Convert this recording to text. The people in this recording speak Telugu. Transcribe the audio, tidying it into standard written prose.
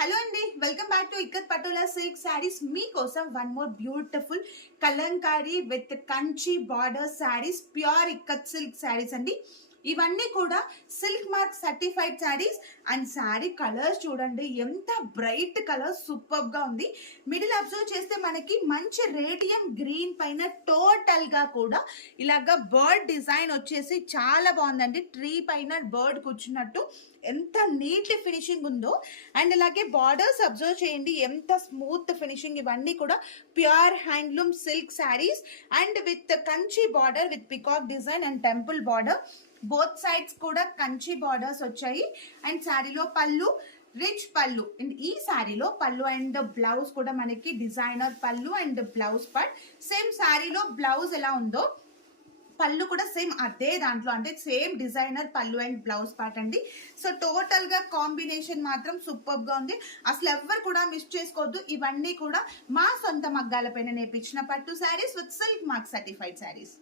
హలో అండి, welcome back to Ikat Patola silk sarees. మీకోసం one more beautiful Kalamkari with Kanchi border sarees, pure Ikat silk sarees అండి. ఇవన్నీ కూడా silk mark certified sarees. And saree colours చూడండి, ఎంత బ్రైట్ కలర్, సూపర్ గా ఉంది. మిడిల్ అబ్జర్వ్ చేస్తే మనకి మంచి రేడియం గ్రీన్ పైన టోటల్ గా కూడా ఇలాగా బర్డ్ డిజైన్ వచ్చేసి చాలా బాగుందండి. ట్రీ పైన బర్డ్ కూర్చున్నట్టు ఎంత నీట్ ఫినిషింగ్ ఉందో. అండ్ అలాగే బార్డర్స్ అబ్జర్వ్ చేయండి, ఎంత స్మూత్ ఫినిషింగ్. ఇవన్నీ కూడా pure handloom silk saris and with Kanchi border with peacock design and temple border. Both sides కూడా కంచి బార్డర్స్ వచ్చాయి. అండ్ శారీలో పళ్ళు, రిచ్ పళ్ళు. అండ్ ఈ శారీలో పళ్ళు అండ్ బ్లౌజ్ కూడా మనకి డిజైనర్ పళ్ళు అండ్ బ్లౌజ్ పార్ట్. సేమ్ శారీలో బ్లౌజ్ ఎలా ఉందో పళ్ళు కూడా సేమ్ అదే దాంట్లో, అంటే సేమ్ డిజైనర్ పళ్ళు అండ్ బ్లౌజ్ పార్ట్ అండి. సో టోటల్ గా కాంబినేషన్ మాత్రం సూపర్ గా ఉంది. అసలు ఎవ్వరు కూడా మిస్ చేసుకోవద్దు. ఇవన్నీ కూడా మా సొంత మగ్గాల పైన నేర్పించిన పట్టు saris with silk mark certified saris.